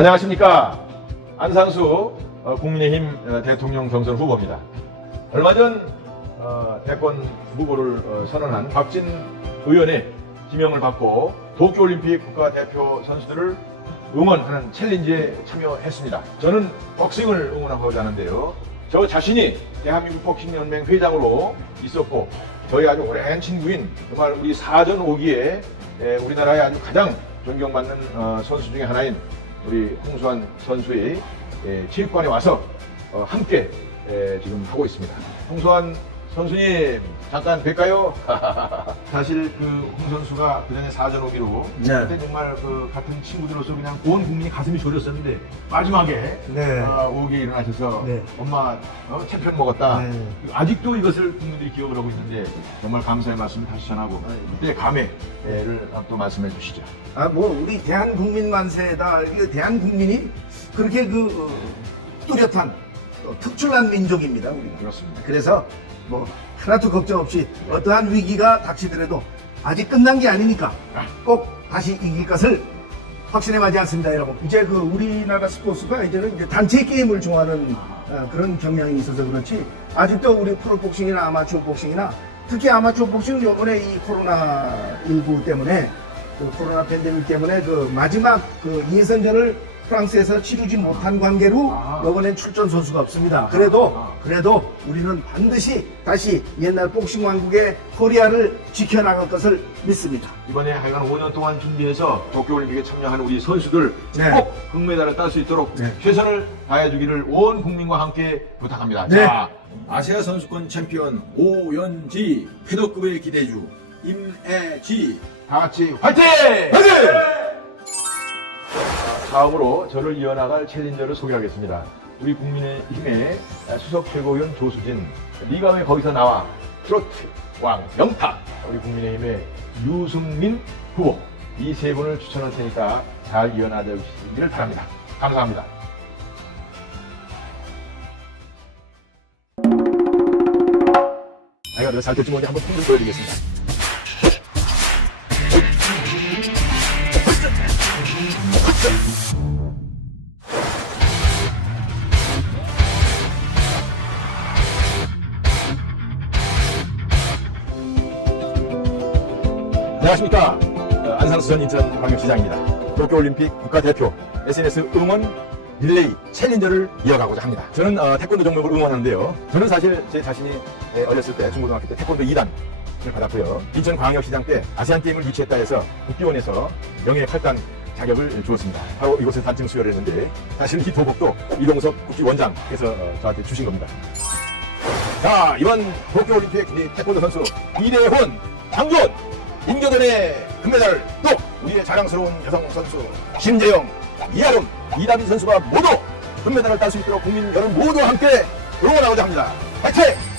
안녕하십니까 안상수 어, 국민의힘 어, 대통령 경선 후보입니다. 얼마 전 어, 대권 후보를 어, 선언한 박진 의원의 지명을 받고 도쿄올림픽 국가대표 선수들을 응원하는 챌린지에 참여했습니다. 저는 복싱을 응원하고자 하는데요. 저 자신이 대한민국 복싱연맹 회장으로 있었고 저희 아주 오랜 친구인 정말 우리 사전 5기에 우리나라의 아주 가장 존경받는 어, 선수 중에 하나인 우리 홍수환 선수의 예, 체육관에 와서 어, 함께 예, 지금 하고 있습니다. 홍수환 선수님 잠깐 뵐까요? 사실 그 홍 선수가 그 전에 사전 오기로 네. 그때 정말 그 같은 친구들로서 그냥 온 국민이 가슴이 졸였었는데 마지막에 네. 어, 오기에 일어나셔서 네. 엄마 어, 챔피언 먹었다. 네. 아직도 이것을 국민들이 기억을 하고 있는데 정말 감사의 말씀을 다시 전하고 그때 감회를 또 말씀해 주시죠. 아, 뭐, 우리 대한국민 만세다. 이거 대한국민이 그렇게 그, 어, 뚜렷한, 또 특출난 민족입니다, 우리가. 그렇습니다. 그래서 뭐, 하나도 걱정 없이 어떠한 위기가 닥치더라도 아직 끝난 게 아니니까 꼭 다시 이길 것을 확신해 마지 않습니다, 여러분. 이제 그 우리나라 스포츠가 이제는 이제 단체 게임을 좋아하는 어, 그런 경향이 있어서 그렇지 아직도 우리 프로복싱이나 아마추어 복싱이나 특히 아마추어 복싱은 요번에 이 코로나 19 때문에 그 코로나 팬데믹 때문에 그 마지막 그 예선전을 프랑스에서 치르지 못한 관계로 아. 이번엔 출전 선수가 없습니다. 그래도 그래도 우리는 반드시 다시 옛날 복싱 왕국의 코리아를 지켜나갈 것을 믿습니다. 이번에 하여간 5년 동안 준비해서 도쿄올림픽에 참여한 우리 선수들 네. 꼭 금메달을 딸 수 있도록 네. 최선을 다해주기를 온 국민과 함께 부탁합니다. 네. 자, 아시아 선수권 챔피언 오연지 패더급의 기대주 임애지 다 같이 화이팅! 다음으로 저를 이어나갈 챌린저를 소개하겠습니다. 우리 국민의힘의 수석 최고위원 조수진, 네가 왜 거기서 나와? 트로트 왕 영탁, 우리 국민의힘의 유승민 후보 이 세 분을 추천할 테니까 잘 이어나가 주시기를 바랍니다. 감사합니다. 내가 잘 될지 모르는데 한번 힘좀 보여드리겠습니다. 안녕하십니까. 어, 안상수 전 인천 광역시장입니다. 도쿄올림픽 국가대표 SNS 응원 릴레이 챌린저를 이어가고자 합니다. 저는 어, 태권도 종목을 응원하는데요. 저는 사실 제 자신이 에, 어렸을 때 중고등학교 때 태권도 2단 을 받았고요. 인천광역시장 때 아시안게임을 유치했다 해서 국기원에서 명예 8단 자격을 주었습니다. 바로 이곳에 단증 수여를 했는데 사실 이 도복도 이동석 국기원장께서 어, 저한테 주신 겁니다. 자 이번 도쿄올림픽 태권도 선수 이대훈, 장준, 임교전의 금메달 또 우리의 자랑스러운 여성 선수 심재영, 이하름, 이다빈 선수가 모두 금메달을 딸 수 있도록 국민 여러분 모두 함께 응원하고자 합니다. 파이팅!